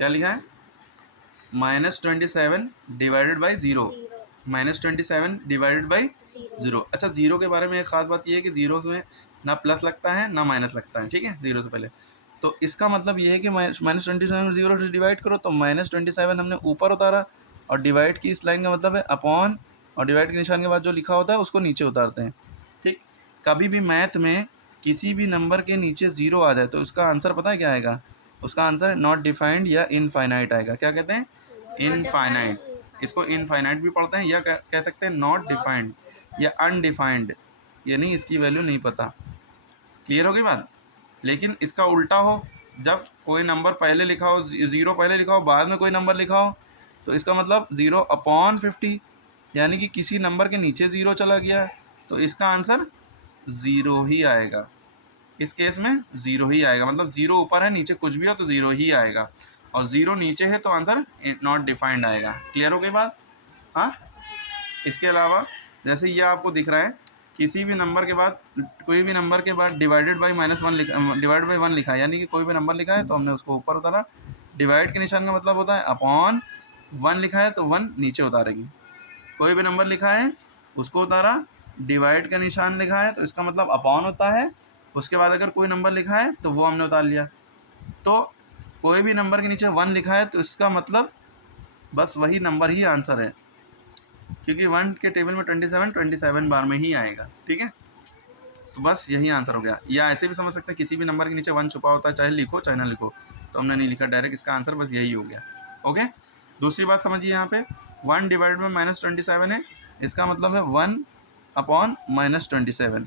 क्या लिखा है? -27 divided by zero, -27 divided by zero. अच्छा, ज़ीरो के बारे में एक ख़ास बात ये है कि ज़ीरो में ना प्लस लगता है ना माइनस लगता है, ठीक है, ज़ीरो से पहले। तो इसका मतलब ये है कि -27 ज़ीरो से डिवाइड करो तो -27 हमने ऊपर उतारा, और डिवाइड की इस लाइन का मतलब है अपॉन, और डिवाइड के निशान के बाद जो लिखा होता है उसको नीचे उतारते हैं, ठीक। कभी भी मैथ में किसी भी नंबर के नीचे ज़ीरो आ जाए तो उसका आंसर पता है क्या आएगा? उसका आंसर नॉट डिफाइंड या इनफाइनाइट आएगा। क्या कहते हैं? इनफाइनाइट। इसको इनफाइनाइट भी पढ़ते हैं, या कह सकते हैं नॉट डिफाइंड या अनडिफाइंड, यानी इसकी वैल्यू नहीं पता। क्लियर होगी बात? लेकिन इसका उल्टा हो, जब कोई नंबर पहले लिखा हो, ज़ीरो पहले लिखा हो, बाद में कोई नंबर लिखा हो, तो इसका मतलब 0/50, यानी कि किसी नंबर के नीचे ज़ीरो चला गया, तो इसका आंसर ज़ीरो ही आएगा। इस केस में ज़ीरो ही आएगा, मतलब ज़ीरो ऊपर है, नीचे कुछ भी हो तो ज़ीरो ही आएगा, और ज़ीरो नीचे है तो आंसर नॉट डिफाइंड आएगा। क्लियर हो गई बात? हाँ। इसके अलावा जैसे ये आपको दिख रहा है, किसी भी नंबर के बाद, कोई भी नंबर के बाद डिवाइडेड बाई -1 डिवाइड बाई 1 लिखा है, यानी कि कोई भी नंबर लिखा है तो हमने उसको ऊपर उतारा। डिवाइड के निशान का मतलब होता है अपॉन, 1 लिखा है तो 1 नीचे उतारेगी। कोई भी नंबर लिखा है उसको उतारा, डिवाइड का निशान लिखा है तो इसका मतलब अपॉन होता है। उसके बाद अगर कोई नंबर लिखा है तो वो हमने उतार लिया। तो कोई भी नंबर के नीचे 1 लिखा है तो इसका मतलब बस वही नंबर ही आंसर है, क्योंकि 1 के टेबल में 27 बार में ही आएगा, ठीक है। तो बस यही आंसर हो गया। या ऐसे भी समझ सकते हैं, किसी भी नंबर के नीचे 1 छुपा होता है, चाहे लिखो चाहे ना लिखो, तो हमने नहीं लिखा, डायरेक्ट इसका आंसर बस यही हो गया। ओके। दूसरी बात समझिए, यहाँ पे 1 डिवाइड बाई -27 है, इसका मतलब है 1/-27।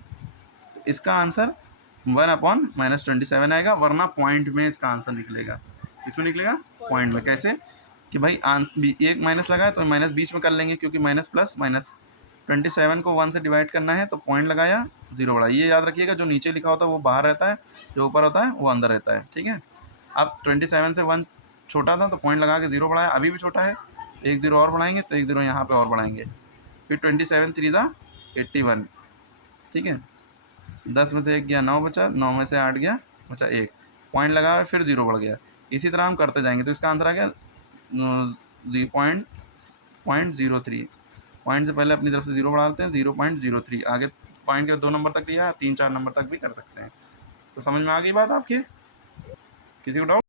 तो इसका आंसर 1/-27 आएगा, वरना पॉइंट में इसका आंसर निकलेगा। किसमें निकलेगा? पॉइंट में। कैसे? कि भाई एक माइनस लगा है तो माइनस बीच में कर लेंगे, क्योंकि माइनस प्लस माइनस, 27 को 1 से डिवाइड करना है तो पॉइंट लगाया, ज़ीरो बढ़ा। ये याद रखिएगा, जो नीचे लिखा होता है वो बाहर रहता है, जो ऊपर होता है वो अंदर रहता है, ठीक है। अब 27 से 1 छोटा था तो पॉइंट लगा के ज़ीरो बढ़ाया, अभी भी छोटा है, एक ज़ीरो और बढ़ाएंगे तो एक ज़ीरो यहाँ पे और बढ़ाएंगे, फिर 27 3 81, ठीक है। 10 में से 1 गया, 9 बचा, 9 में से 8 गया, बचा 1, पॉइंट लगाया, फिर ज़ीरो बढ़ गया। इसी तरह हम करते जाएंगे, तो इसका आंसर आ गया 0.03। पॉइंट से पहले अपनी तरफ से ज़ीरो बढ़ा लेते हैं, 0.03। आगे पॉइंट के 2 नंबर तक लिया, 3 4 नंबर तक भी कर सकते हैं। तो समझ में आ गई बात आपके? किसी को डाउट?